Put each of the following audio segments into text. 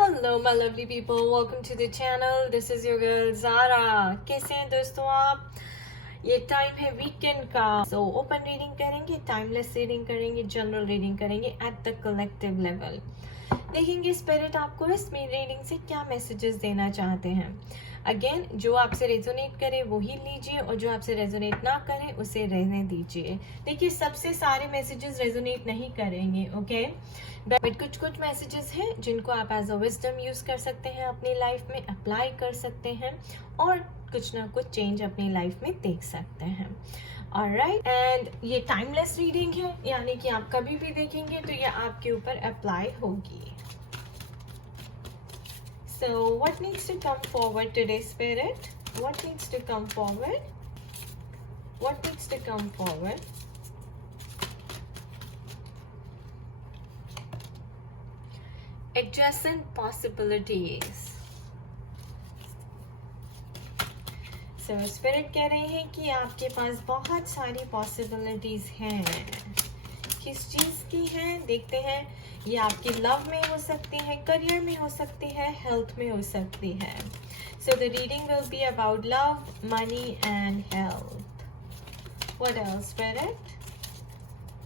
Hello my lovely people, welcome to the channel. This is your girl Zara. कैसे हैं दोस्तों आप? ये टाइम है वीकेंड का। सो ओपन रीडिंग करेंगे, टाइमलेस रीडिंग करेंगे, जनरल रीडिंग करेंगे एट द कलेक्टिव लेवल। देखेंगे स्पिरिट आपको इस रीडिंग से क्या मैसेजेस देना चाहते हैं। अगेन, जो आपसे रेजोनेट करे वही लीजिए और जो आपसे रेजोनेट ना करे उसे रहने दीजिए। देखिए, सबसे सारे मैसेजेस रेजोनेट नहीं करेंगे, ओके? बट कुछ कुछ मैसेजेस हैं जिनको आप एज अ विजडम यूज कर सकते हैं, अपनी लाइफ में अप्लाई कर सकते हैं और कुछ ना कुछ चेंज अपनी लाइफ में देख सकते हैं। ऑलराइट, एंड ये टाइमलेस रीडिंग है, यानी कि आप कभी भी देखेंगे तो ये आपके ऊपर अप्लाई होगी। So what needs to come forward today, Spirit? What needs to come forward? What needs to come forward? Adjacent possibilities. So Spirit कह रहे हैं कि आपके पास बहुत सारी possibilities हैं। किस चीज़ की हैं देखते हैं। ये आपकी लव में हो सकती है, करियर में हो सकती है, हेल्थ में हो सकती है। So the reading will be about love, money and health. What else spirit?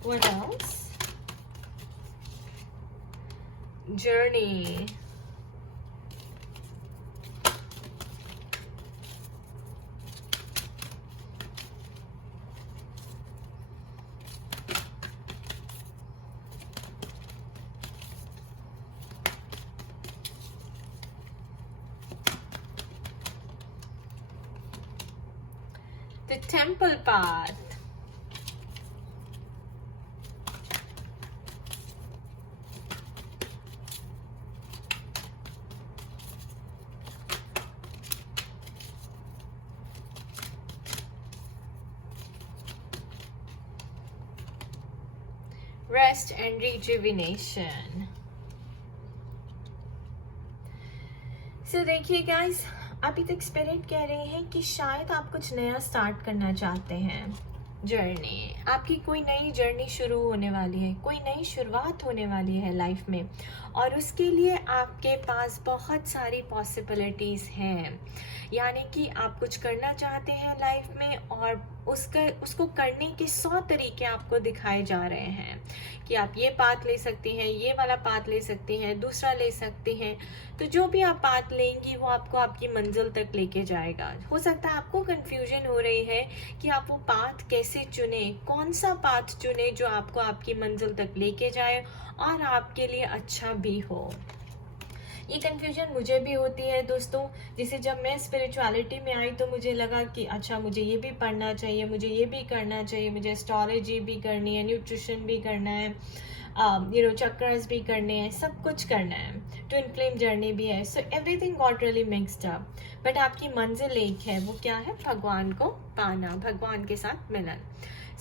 What else? Journey. The temple path. Rest and rejuvenation. So देखिए गाइस, अभी तक स्पिरिट कह रहे हैं कि शायद आप कुछ नया स्टार्ट करना चाहते हैं। जर्नी, आपकी कोई नई जर्नी शुरू होने वाली है, कोई नई शुरुआत होने वाली है लाइफ में, और उसके लिए आपके पास बहुत सारी पॉसिबिलिटीज़ हैं। यानी कि आप कुछ करना चाहते हैं लाइफ में और उसको करने के 100 तरीके आपको दिखाए जा रहे हैं कि आप ये पाथ ले सकती हैं, ये वाला पाथ ले सकती हैं, दूसरा ले सकती हैं। तो जो भी आप पाथ लेंगी वो आपको आपकी मंजिल तक लेके जाएगा। हो सकता है आपको कंफ्यूजन हो रही है कि आप वो पाथ कैसे चुने, कौन सा पाथ चुने जो आपको आपकी मंजिल तक लेके जाए और आपके लिए अच्छा भी हो। ये कन्फ्यूजन मुझे भी होती है दोस्तों। जैसे जब मैं स्पिरिचुअलिटी में आई तो मुझे लगा कि अच्छा, मुझे ये भी पढ़ना चाहिए, मुझे ये भी करना चाहिए, मुझे एस्ट्रोलॉजी भी करनी है, न्यूट्रिशन भी करना है, चक्रास भी करने हैं, सब कुछ करना है, ट्विन फ्लेम जर्नी भी है। So everything got really mixed up. But आपकी मंजिल एक है, वो क्या है? भगवान को पाना, भगवान के साथ मिलन।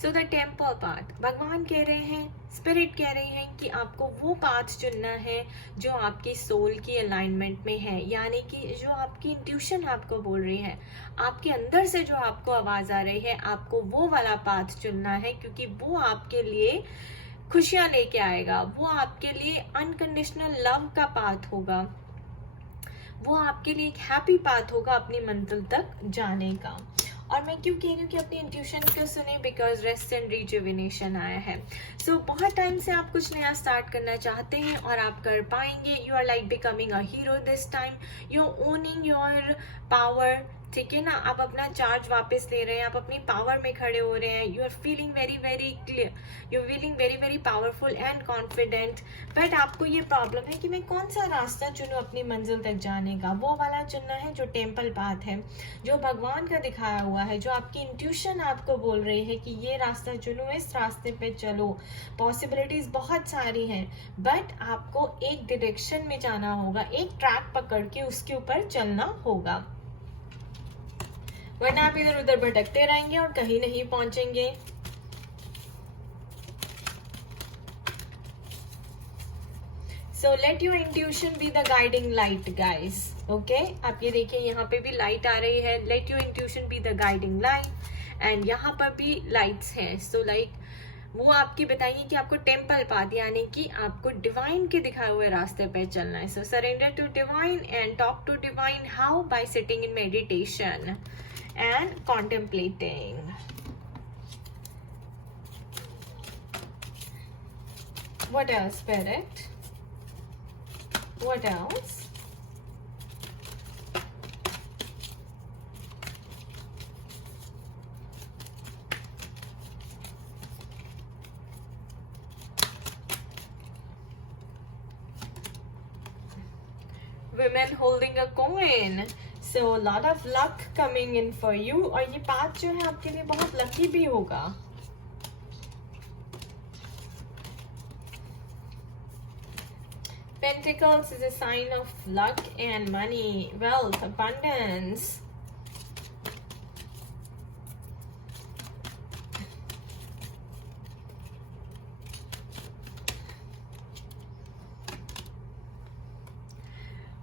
सो द टेम्पल पाथ, भगवान कह रहे हैं, स्पिरिट कह रही हैं कि आपको वो पाथ चुनना है जो आपकी सोल की अलाइनमेंट में है। यानी कि जो आपकी इंट्यूशन आपको बोल रही है, आपके अंदर से जो आपको आवाज़ आ रही है, आपको वो वाला पाथ चुनना है, क्योंकि वो आपके लिए खुशियाँ लेके आएगा, वो आपके लिए अनकंडीशनल लव का पाथ होगा, वो आपके लिए एक हैप्पी पाथ होगा अपनी मंजिल तक जाने का। और मैं क्यों कह रही हूँ कि अपनी इंट्यूशन को सुने? बिकॉज रेस्ट एंड रिजुविनेशन आया है। सो बहुत टाइम से आप कुछ नया स्टार्ट करना चाहते हैं और आप कर पाएंगे। You are like becoming a hero this time. You are owning your power, ठीक है ना? आप अपना चार्ज वापस ले रहे हैं, आप अपनी पावर में खड़े हो रहे हैं। You are feeling very very clear, you are feeling very very powerful and confident. But आपको ये प्रॉब्लम है कि मैं कौन सा रास्ता चुनूं अपनी मंजिल तक जाने का। वो वाला चुनना है जो टेम्पल पाथ है, जो भगवान का दिखाया हुआ है, जो आपकी इंट्यूशन आपको बोल रही है कि ये रास्ता चुनो, इस रास्ते पे चलो। पॉसिबिलिटीज बहुत सारी हैं, बट आपको एक डायरेक्शन में जाना होगा, एक ट्रैक पकड़ के उसके ऊपर चलना होगा, वरना आप इधर उधर भटकते रहेंगे और कहीं नहीं पहुंचेंगे। So let your intuition be the guiding light guys, okay? आप ये देखिए, यहाँ पे भी लाइट आ रही है। Let your intuition be the guiding light, and यहाँ पर भी लाइट्स हैं। सो लाइक वो आपकी बताइए कि आपको टेम्पल पाथ यानी कि आपको डिवाइन के दिखाए हुए रास्ते पे चलना है. So surrender to divine and talk to divine. How? By sitting in meditation and contemplating. What else, Spirit? What else? Women holding a coin. So a lot of luck coming in for you. और ये path जो है आपके लिए बहुत lucky भी होगा. Pentacles is a sign of luck and money, wealth, abundance.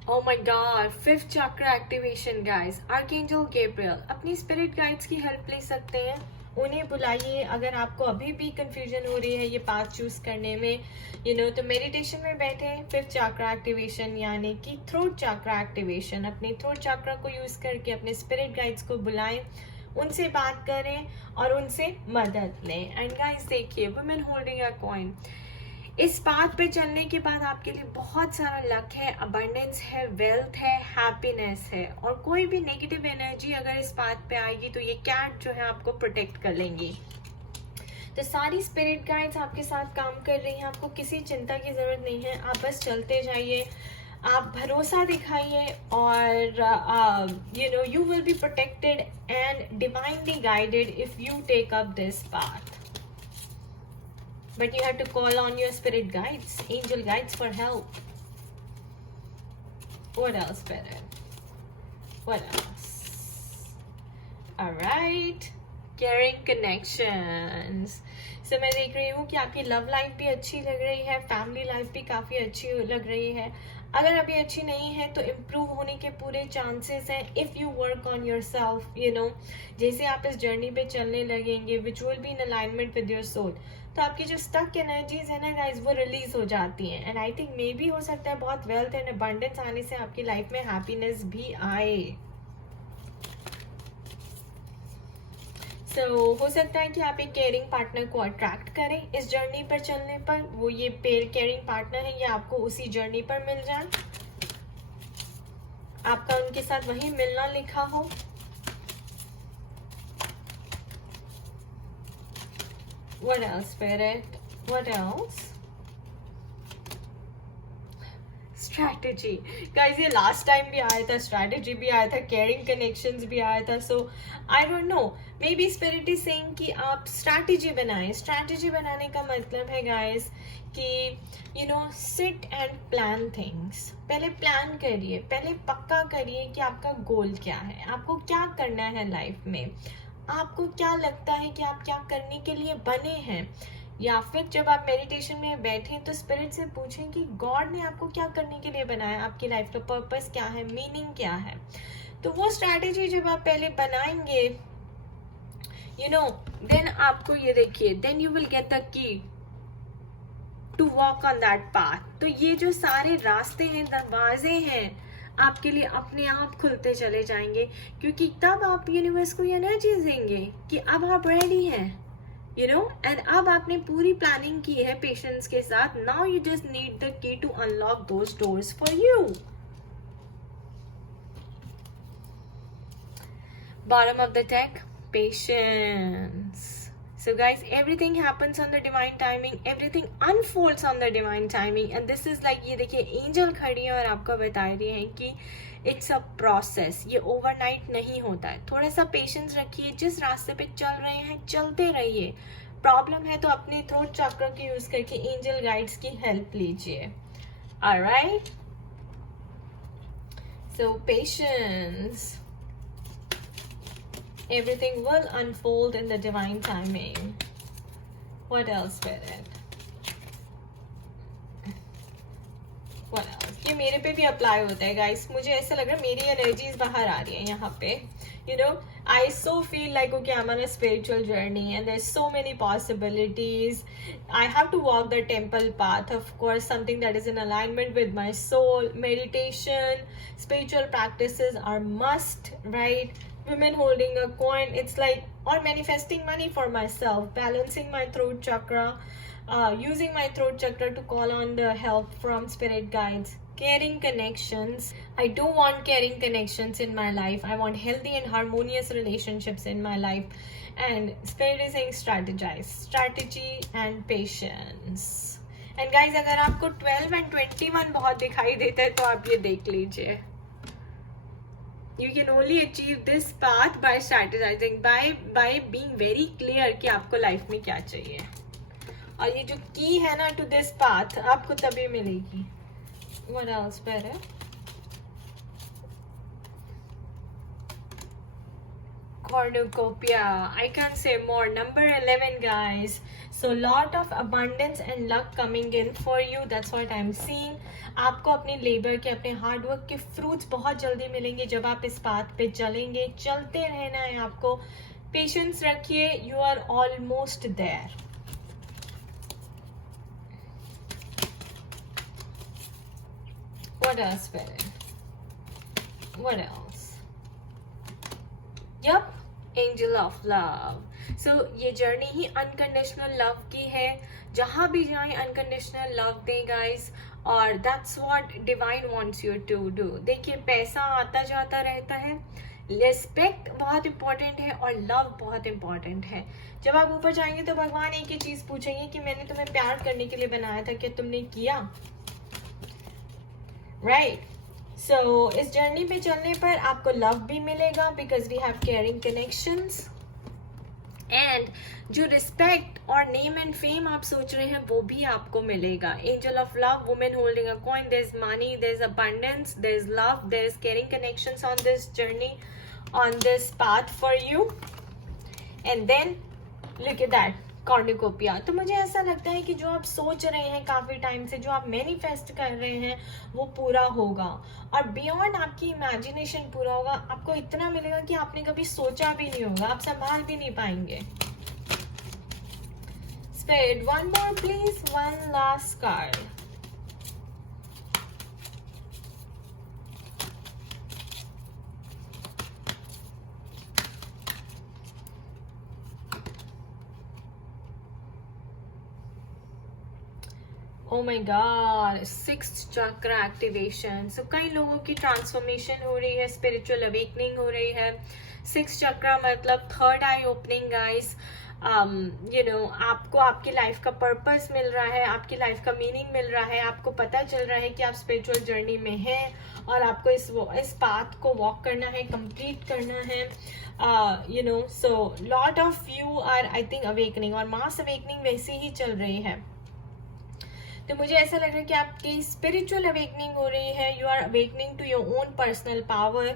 Oh my God, 5th chakra activation, guys. Archangel Gabriel. अपनी spirit guides की help ले सकते हैं. उन्हें बुलाइए अगर आपको अभी भी कंफ्यूजन हो रही है ये पाथ चूज करने में, तो मेडिटेशन में बैठे. 5th चक्रा एक्टिवेशन यानी कि थ्रोट चक्रा एक्टिवेशन. अपने थ्रोट चक्रा को यूज करके अपने स्पिरिट गाइड्स को बुलाएं, उनसे बात करें और उनसे मदद लें. एंड गाइस देखिए, वुमेन होल्डिंग अ कॉइन. इस पाथ पे चलने के बाद आपके लिए बहुत सारा लक है, अबंडेंस है, वेल्थ है, हैप्पीनेस है. और कोई भी नेगेटिव एनर्जी अगर इस पाथ पे आएगी तो ये कैट जो है आपको प्रोटेक्ट कर लेंगी. तो सारी स्पिरिट गाइड्स आपके साथ काम कर रही हैं. आपको किसी चिंता की जरूरत नहीं है. आप बस चलते जाइए, आप भरोसा दिखाइए और you will be protected and divinely guided if you take up this path. But you have to call on your spirit guides, angel guides for help. What else, Spirit? What else? All right. Caring connections. So मैं देख रही हूँ कि आपकी love life भी अच्छी लग रही है, फैमिली लाइफ भी काफ़ी अच्छी लग रही है. अगर अभी अच्छी नहीं है तो इम्प्रूव होने के पूरे चांसेस हैं if you work on your self. जैसे आप इस जर्नी पे चलने लगेंगे which will be in alignment with your soul, तो आपकी जो स्टक एनर्जीज है ना गाइज वो रिलीज हो जाती हैं. And I think may be हो सकता है बहुत वेल्थ एंड अबंडेंस आने से आपकी लाइफ में हैप्पीनेस भी आए. हो सकता है कि आप एक केयरिंग पार्टनर को अट्रैक्ट करें इस जर्नी पर चलने पर. वो ये केयरिंग पार्टनर है ये आपको उसी जर्नी पर मिल जाए, आपका उनके साथ वही मिलना लिखा हो. What else, Spirit? What else? Strategy. Guys, ये last time भी आया था, strategy भी आया था, caring connections भी आया था. So, I don't know. Maybe Spirit is saying कि आप strategy बनाएं. Strategy बनाने का मतलब है guys कि sit and plan things. पहले plan करिए, पहले पक्का करिए कि आपका गोल क्या है, आपको क्या करना है लाइफ में, आपको क्या लगता है कि आप क्या करने के लिए बने हैं. या फिर जब आप मेडिटेशन में बैठे तो स्पिरिट से पूछें कि गॉड ने आपको क्या करने के लिए बनाया, आपकी लाइफ का पर्पस क्या है, मीनिंग क्या है. तो वो स्ट्रैटेजी जब आप पहले बनाएंगे देन आपको ये देखिए, then you will get the key to walk on that path. तो ये जो सारे रास्ते हैं, दरवाजे हैं, आपके लिए अपने आप खुलते चले जाएंगे, क्योंकि तब आप यूनिवर्स को एनर्जी देंगे कि अब आप रेडी हैं, एंड अब आपने पूरी प्लानिंग की है पेशेंस के साथ. Now you just need the key to unlock those doors for you. Bottom of the deck, patience. So guys, everything happens on the divine timing, everything unfolds on the divine timing, and this is like, ये देखिए angel खड़ी है और आपको बता रही है कि इट्स अ प्रोसेस, ये ओवरनाइट नहीं होता है. थोड़ा सा पेशेंस रखिए, जिस रास्ते पे चल रहे हैं चलते रहिए. प्रॉब्लम है तो अपने थ्रोट चक्र की यूज करके एंजल गाइड्स की हेल्प लीजिए. Alright, so patience. Everything will unfold in the divine timing. What else, Spirit? What else? ये मेरे पे भी अप्लाई होता है गाइस. मुझे ऐसा लग रहा है मेरी एनर्जीज बाहर आ रही है यहाँ पे. you know, I so feel like, okay, I'm on a spiritual journey and there's so many possibilities. I have to walk the temple path, of course, something that is in alignment with my soul. Meditation, spiritual practices are must, right? Women holding a coin, it's like, or manifesting money for myself, balancing my throat chakra, using my throat chakra to call on the help from spirit guides. Caring connections, I don't want caring connections in my life, I want healthy and harmonious relationships in my life. And spirit is saying strategize, strategy and patience. And guys, अगर आपको 12 and 21 बहुत दिखाई देता है तो आप ये देख लीजिए. You can only achieve this path by strategizing, by being very clear कि आपको लाइफ में क्या चाहिए. और ये जो की है ना to this path, आपको तभी मिलेगी. What else better? Cornucopia, I can't say more. Number 11, guys. So lot of abundance and luck coming in for you. That's what I'm seeing. आपको अपनी लेबर के, अपने हार्ड वर्क के फ्रूट्स बहुत जल्दी मिलेंगे जब आप इस पाथ पे चलेंगे. चलते रहना है आपको. पेशेंस रखिए. You are almost there. What else, Spirit? What else? Yup, Angel of Love. So ये जर्नी ही अनकंडीशनल लव की है. जहाँ भी जाएं अनकंडीशनल लव दें guys. और that's what divine wants you to do. देखिए, पैसा आता जाता रहता है, रिस्पेक्ट बहुत इंपॉर्टेंट है और लव बहुत इंपॉर्टेंट है. जब आप ऊपर जाएंगे तो भगवान एक ही चीज पूछेंगे कि मैंने तुम्हें प्यार करने के लिए बनाया था, क्या तुमने किया? राइट. सो इस जर्नी पे चलने पर आपको लव भी मिलेगा because we have caring connections. And जो रिस्पेक्ट और नेम एंड फेम आप सोच रहे हैं वो भी आपको मिलेगा. Angel of love, women holding a coin, there is money, there is abundance, there is love, there is caring connections on this journey, on this path for you. And then look at that cornucopia. तो मुझे ऐसा लगता है कि जो आप सोच रहे हैं काफी टाइम से, जो आप मैनिफेस्ट कर रहे हैं, वो पूरा होगा. और बियॉन्ड आपकी इमेजिनेशन पूरा होगा. आपको इतना मिलेगा कि आपने कभी सोचा भी नहीं होगा, आप संभाल भी नहीं पाएंगे. Spirit, one more please, one last card. Oh my God, 6th chakra activation. So कई लोगों की ट्रांसफॉर्मेशन हो रही है, स्पिरिचुअल अवेकनिंग हो रही है. 6th चक्रा मतलब third I opening guys. You know, आपको आपकी लाइफ का पर्पस मिल रहा है, आपकी लाइफ का मीनिंग मिल रहा है. आपको पता चल रहा है कि आप स्पिरिचुअल जर्नी में हैं और आपको इस पाथ को वॉक करना है, कंप्लीट करना है. You no, so lot of you are I think awakening, और मास अवेकनिंग वैसे ही चल रही है. तो मुझे ऐसा लग रहा है कि आपकी स्पिरिचुअल अवेकनिंग हो रही है. You are awakening to your own personal power.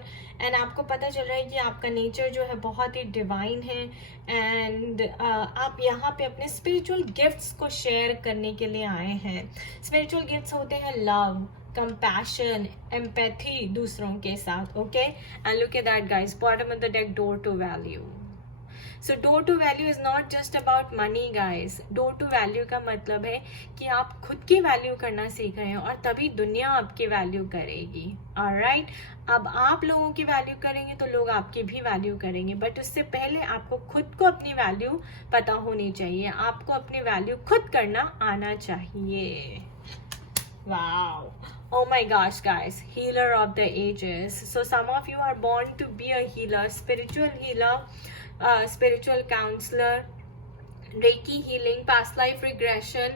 And आपको पता चल रहा है कि आपका नेचर जो है बहुत ही डिवाइन है. एंड आप यहाँ पे अपने स्पिरिचुअल गिफ्ट्स को शेयर करने के लिए आए हैं. स्पिरिचुअल गिफ्ट्स होते हैं लव, कंपैशन, एम्पैथी दूसरों के साथ. Okay, and look at that guys, bottom of the deck, door to value. So door to value is not just about money guys. Door to value का मतलब है कि आप खुद की वैल्यू करना सीख रहे हैं और तभी दुनिया आपकी वैल्यू करेगी. ऑलराइट, अब आप लोगों की वैल्यू करेंगे तो लोग आपकी भी वैल्यू करेंगे, बट उससे पहले आपको खुद को अपनी वैल्यू पता होनी चाहिए. आपको अपनी वैल्यू खुद करना आना चाहिए. Wow. Oh my gosh, guys. Healer of the ages. So some of you are born to be a healer, spiritual healer, spiritual counselor, Reiki healing, past life regression,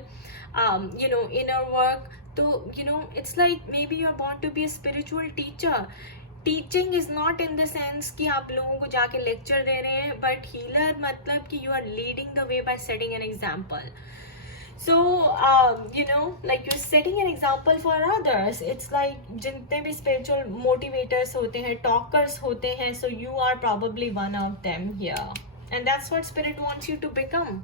you know, inner work. So, you know, it's like maybe you're born to be a spiritual teacher. Teaching is not in the sense कि आप लोगों को जाके lecture दे रहे हैं, but healer मतलब कि you are leading the way by setting an example. So, you know, like you're setting an example for others. It's like जितने भी spiritual motivators होते हैं, talkers होते हैं, so you are probably one of them here. And that's what Spirit wants you to become.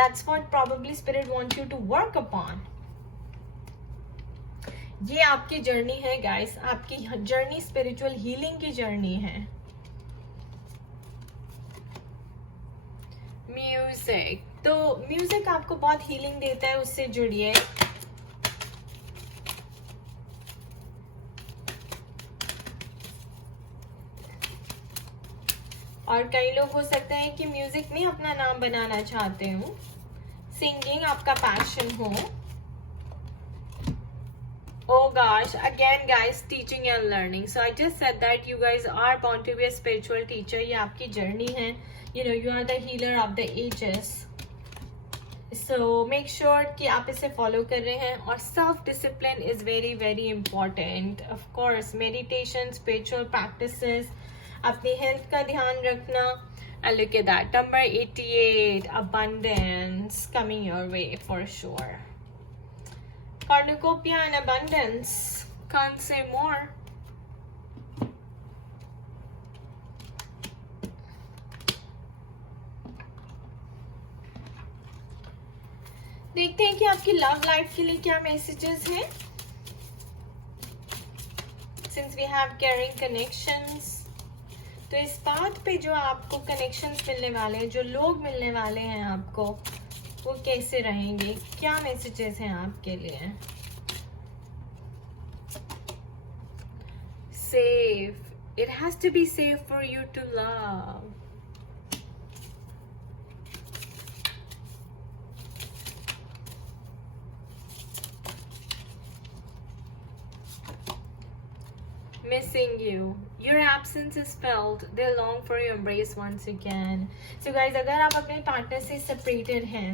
That's what probably Spirit wants you to work upon. ये आपकी journey है guys. आपकी जर्नी spiritual healing की journey है. Music, तो music आपको बहुत healing देता है, उससे जुड़िए। और कई लोग हो सकते हैं कि म्यूजिक में अपना नाम बनाना चाहते हो, सिंगिंग आपका पैशन हो। Oh gosh, again guys, teaching and learning. So I just said that you guys are born to be a spiritual teacher. ये आपकी journey है. You know, you are the healer of the ages. So make sure कि आप इसे follow कर रहे हैं. और self discipline is very very important. Of course, meditation, spiritual practices, अपनी health का ध्यान रखना. And look at that, number 88, abundance coming your way for sure. Cornucopia and abundance. Can't say more. देखते हैं कि आपकी लव लाइफ के लिए क्या मैसेजेस हैं. Since we have caring connections, तो इस बात पे जो आपको कनेक्शंस मिलने वाले हैं, जो लोग मिलने वाले हैं आपको, वो कैसे रहेंगे, क्या मैसेजेस हैं आपके लिए. Safe. It has to be safe for you to love. Missing you. Your absence is felt. They long for your embrace once again. So guys, अगर आप अपने पार्टनर से सेपरेटेड हैं,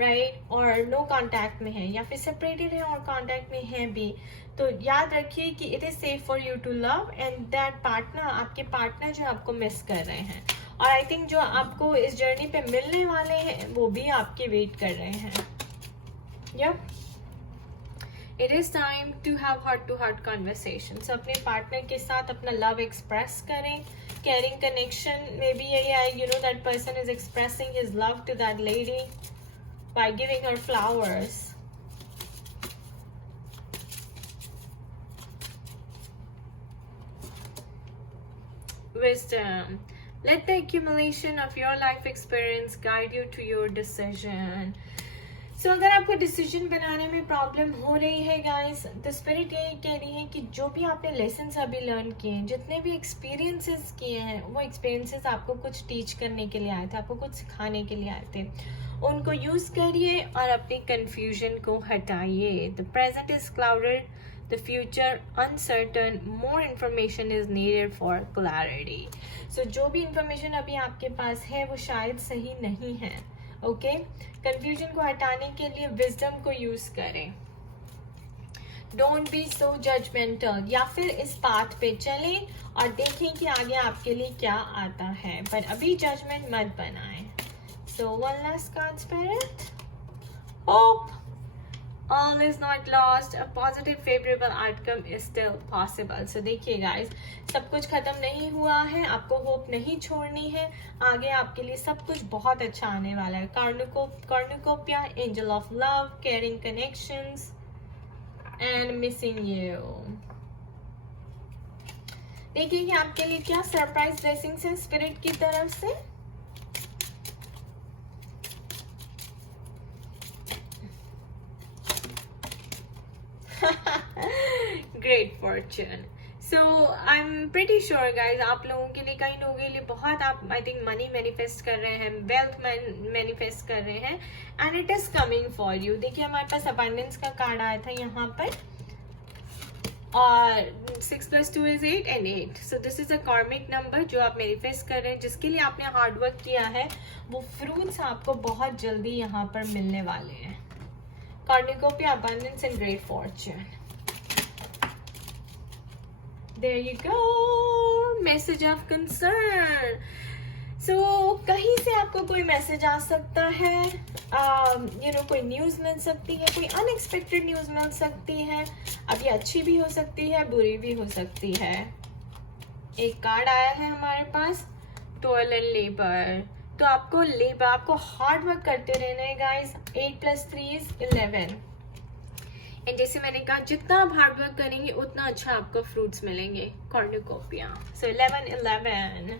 राइट, और नो कांटेक्ट में है, या फिर सेपरेटेड है और कांटेक्ट में है भी, तो याद रखिए कि it is safe for you to love and that partner, आपके पार्टनर जो आपको मिस कर रहे हैं, और आई थिंक जो आपको इस जर्नी पे मिलने वाले हैं वो भी आपके वेट कर रहे हैं. Yup, it is time to have heart to heart conversation. So अपने पार्टनर के साथ अपना लव एक्सप्रेस करें. केयरिंग कनेक्शन में भी यही है, you know that person is expressing his love to that lady by giving her flowers. Wisdom. Let the accumulation of your life experience guide you to your decision. So अगर आपको decision बनाने में problem हो रही है guys, तो spirit यही कह रही है कि जो भी आपने लेसन अभी लर्न किए हैं, जितने भी एक्सपीरियंसेस किए हैं, वो एक्सपीरियंसेस आपको कुछ टीच करने के लिए आए थे, आपको कुछ सिखाने के लिए आए थे. उनको यूज करिए और अपनी कंफ्यूजन को हटाइए. The present is clouded, the future uncertain, more information is needed for clarity. So जो भी इंफॉर्मेशन अभी आपके पास है वो शायद सही नहीं है. ओके, कंफ्यूजन को हटाने के लिए विजडम को यूज करें. डोंट बी सो जजमेंटल, या फिर इस पाथ पे चलें और देखें कि आगे आपके लिए क्या आता है, पर अभी जजमेंट मत बनाएं. So one last card, Spirit. Hope. All is not lost. A positive, favorable outcome is still possible. So देखिए guys, सब कुछ खत्म नहीं हुआ है. आपको होप नहीं छोड़नी है. आगे आपके लिए सब कुछ बहुत अच्छा आने वाला है. Cornucopia, Angel of Love, Caring Connections, and Missing You. देखिए कि आपके लिए क्या सरप्राइज ब्लेसिंग्स हैं स्पिरिट की तरफ से. Great fortune. So I'm pretty sure guys, आप लोगों के लिए, कई लोगों के लिए बहुत, आप आई थिंक मनी मैनिफेस्ट कर रहे हैं, वेल्थ मैनिफेस्ट कर रहे हैं, and it is coming for you. देखिए हमारे पास अबंडेंस का कार्ड आया था यहाँ पर, और 6 + 2 is 8 and 8. So this is a karmic number जो आप मैनिफेस्ट कर रहे हैं, जिसके लिए आपने हार्ड वर्क किया है, वो फ्रूट्स आपको बहुत जल्दी यहाँ पर मिलने वाले हैं. Cornucopia, abundance and great fortune. There you go. Message of concern. So कहीं से आपको कोई मैसेज आ सकता है, यू नो कोई न्यूज़ मिल सकती है, कोई अनएक्सपेक्टेड न्यूज़ मिल सकती है. अब ये अच्छी भी हो सकती है, बुरी भी हो सकती है. एक कार्ड आया है हमारे पास, टॉयल एंड लेबर. तो आपको हार्ड वर्क करते रहना है गाइस. 8 + 3 is 11. एंड जैसे मैंने कहा, जितना आप हार्ड वर्क करेंगे उतना अच्छा आपको फ्रूट्स मिलेंगे. कॉर्नुकोपिया. सो 11.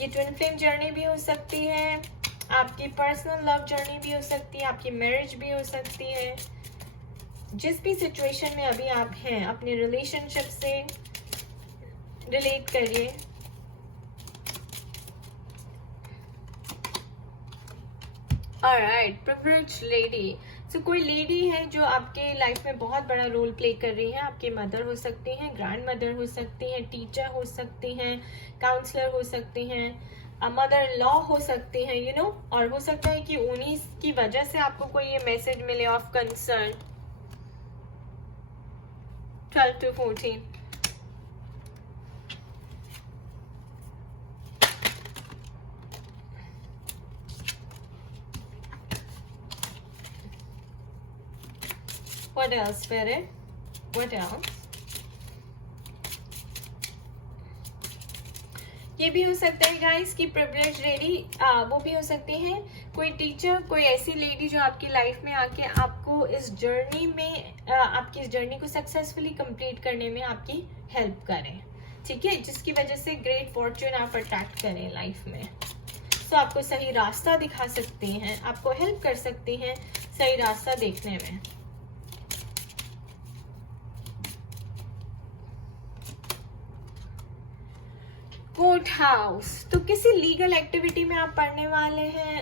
ये ट्विन फ्लेम जर्नी भी हो सकती है, आपकी पर्सनल लव जर्नी भी हो सकती है, आपकी मैरिज भी हो सकती है। जिस भी सिचुएशन में अभी आप हैं अपने रिलेशनशिप से रिलेट करिए। Alright, privileged lady. सो कोई लेडी है जो आपके लाइफ में बहुत बड़ा रोल प्ले कर रही है। आपकी मदर हो सकती हैं, ग्रैंड मदर हो सकती हैं, टीचर हो सकती हैं, काउंसलर हो सकती हैं, मदर इन लॉ हो सकती हैं, यू नो। और हो सकता है कि उन्हीं की वजह से आपको कोई ये मैसेज मिले of concern. 12 to 14। What else, Spirit? What else? ये भी हो सकता है गाइस कि प्रिविलेज लेडी वो भी हो सकती है कोई टीचर, कोई ऐसी लेडी जो आपकी लाइफ में आके आपको इस जर्नी में आपकी इस जर्नी को सक्सेसफुली कंप्लीट करने में आपकी हेल्प करें, ठीक है, जिसकी वजह से ग्रेट फॉर्च्यून आप अट्रैक्ट करें लाइफ में। तो आपको सही रास्ता दिखा सकती हैं, आपको हेल्प कर सकती हैं सही रास्ता देखने में। कोर्ट हाउस, तो किसी लीगल एक्टिविटी में आप पढ़ने वाले हैं।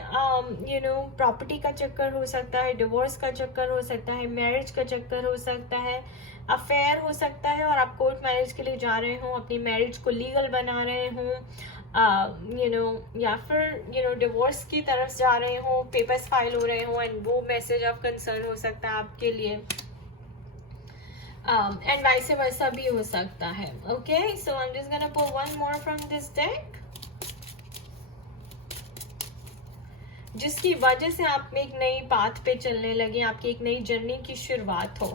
यू नो, प्रॉपर्टी का चक्कर हो सकता है, डिवोर्स का चक्कर हो सकता है, मैरिज का चक्कर हो सकता है, अफेयर हो सकता है, और आप कोर्ट मैरिज के लिए जा रहे हो, अपनी मैरिज को लीगल बना रहे हो, यू नो, या फिर यू नो डिवोर्स की तरफ जा रहे हो, पेपर्स फाइल हो रहे हो, एंड वो मैसेज ऑफ कंसर्न हो सकता है आपके लिए। And vice versa भी हो सकता है। Okay, so I'm just gonna pull one more from this deck, जिसकी वजह से आप एक नई पाथ पे चलने लगे, आपकी एक नई जर्नी की शुरुआत हो।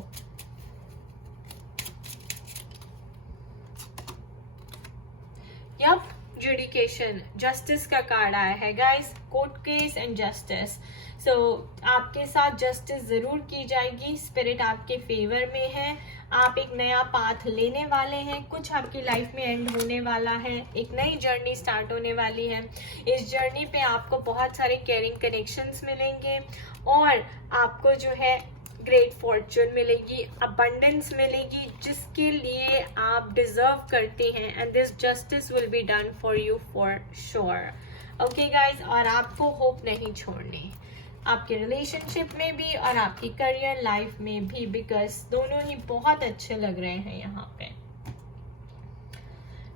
यप, जुडिकेशन, जस्टिस का कार्ड आया है guys, court case and justice. So आपके साथ जस्टिस जरूर की जाएगी, स्पिरिट आपके फेवर में है, आप एक नया पाथ लेने वाले हैं, कुछ आपकी लाइफ में एंड होने वाला है, एक नई जर्नी स्टार्ट होने वाली है। इस जर्नी पे आपको बहुत सारे केयरिंग कनेक्शंस मिलेंगे और आपको जो है ग्रेट फॉर्च्यून मिलेगी, अबंडेंस मिलेगी, जिसके लिए आप डिजर्व करते हैं, and this justice will be done for you for sure. Okay guys, और आपको होप नहीं छोड़नी आपके रिलेशनशिप में भी और आपकी करियर लाइफ में भी, बिकॉज दोनों ही बहुत अच्छे लग रहे हैं यहाँ पे।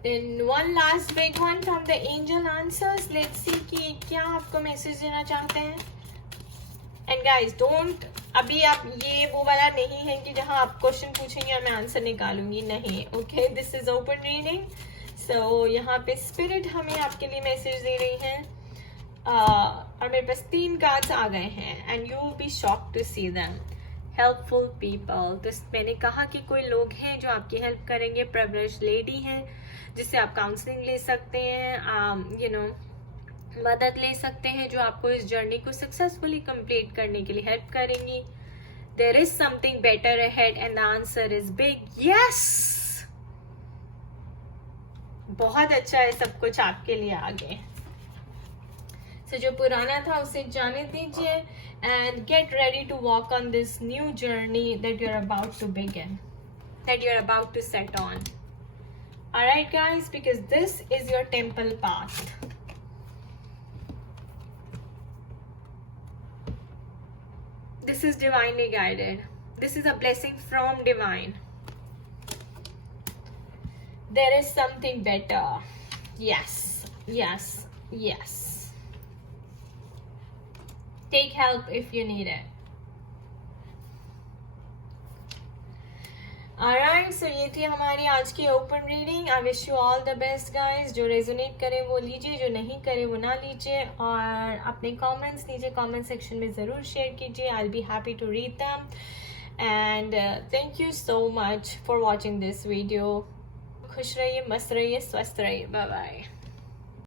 Then one last big one from the angel answers. Let's see कि क्या आपको मैसेज देना चाहते हैं। And guys, don't, अभी आप ये वो वाला नहीं है कि जहाँ आप क्वेश्चन पूछेंगे और मैं आंसर निकालूंगी, नहीं। Okay, this is open reading. So यहाँ पे स्पिरिट हमें आपके लिए मैसेज दे रही है, और मेरे पास 3 कार्ड्स आ गए हैं, and you will be shocked to see them. Helpful people, तो मैंने कहा कि कोई लोग हैं जो आपकी हेल्प करेंगे। प्रिविलेज्ड लेडी है जिससे आप काउंसलिंग ले सकते हैं, यू नो, मदद ले सकते हैं, जो आपको इस जर्नी को सक्सेसफुली कंप्लीट करने के लिए हेल्प करेंगी। There is something better ahead and the answer is big yes. बहुत अच्छा है सब कुछ आपके लिए आगे। So, जो पुराना था उसे जाने दीजिए, and get ready to walk on this new journey that you're about to begin, that you're about to set on. Alright guys, because this is your temple path. This is divinely guided. This is a blessing from divine. There is something better. Yes, yes, yes. Take help if you need it. Alright, so ये थी हमारी आज की open reading. I wish you all the best guys. जो resonate करे वो लीजिए, जो नहीं करे वो ना लीजिए, और अपने कमेंट्स नीचे कमेंट सेक्शन में ज़रूर शेयर कीजिए। I will be happy to read them, and thank you so much for watching this video. खुश रहिए, मस्त रहिए, स्वस्थ रहिए। Bye bye.